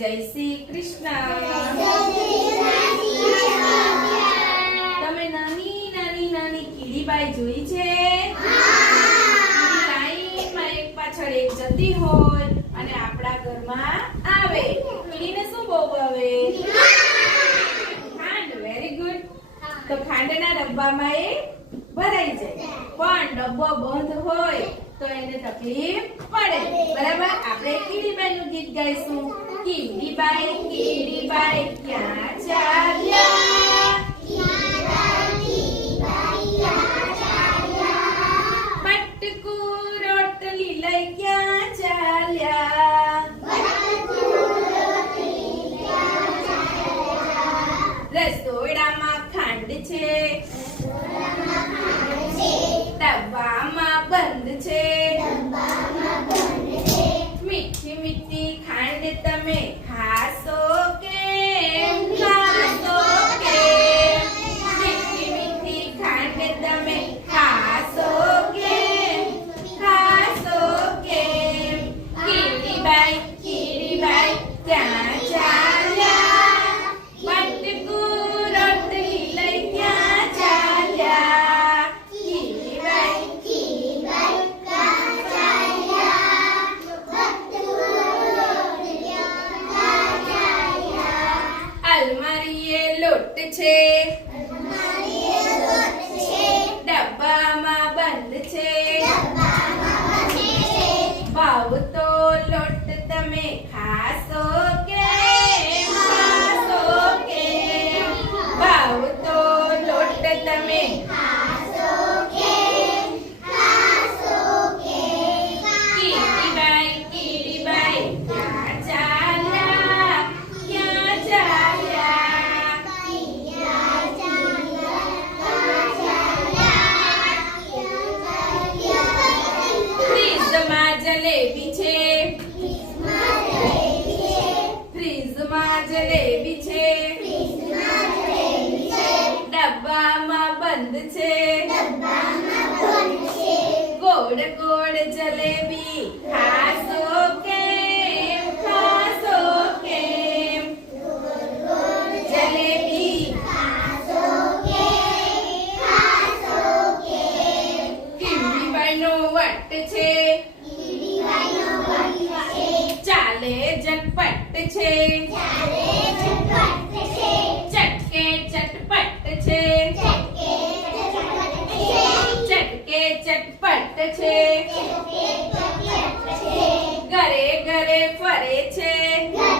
જય શ્રી કૃષ્ણ. તમે નાની નાની નાની કીડીબાઈ જોઈ છે? કીડી લાઈનમાં એક પાછળ એક જતી હોય અને આપણા ઘરમાં આવે. કીડીને શું બહુ ભાવે? ખાંડ. Very good. તો ખાંડના ડબ્બામાં એ ભરાઈ જાય, પણ ડબ્બો બંધ હોય તો એને તકલીફ પડે. બરાબર? આપણે કીડીબાઈનું ગીત ગાઈશું. કીડીબાઈ ક્યાં ચાલ્યા? બટકું રોટલી લઈ ક્યાં ચાલ્યા? રસોડામાં ખાંડ છે, ડબ્બામાં બંધ છે. મીઠી મીઠી ખાંડ તમે ખાશો કેમ? ખાશો કેમ? મીઠી મીઠી ખાંડ તમે ખાશો કેમ? ખાશો કેમ? કીડીબાઈ ક્યાં ચાલ્યા? બટકું રોટલી લઈ ક્યાં ચાલ્યા? અલમારીએ લોટ છે, ડબ્બામાં બંધ છે. ભાવતો લોટ તમે ખાશો કેમ? ખાશો કેમ? ભાવતો લોટ તમે કીડીબાઈ ક્યાં ચાલ્યા? ક્યાં ચાલ્યા? ફ્રીજમાં જલેબી છે, ફ્રીજમાં જલેબી છે. ડબ્બામાં બંધ છે. ગોળ ગોળ જલેબી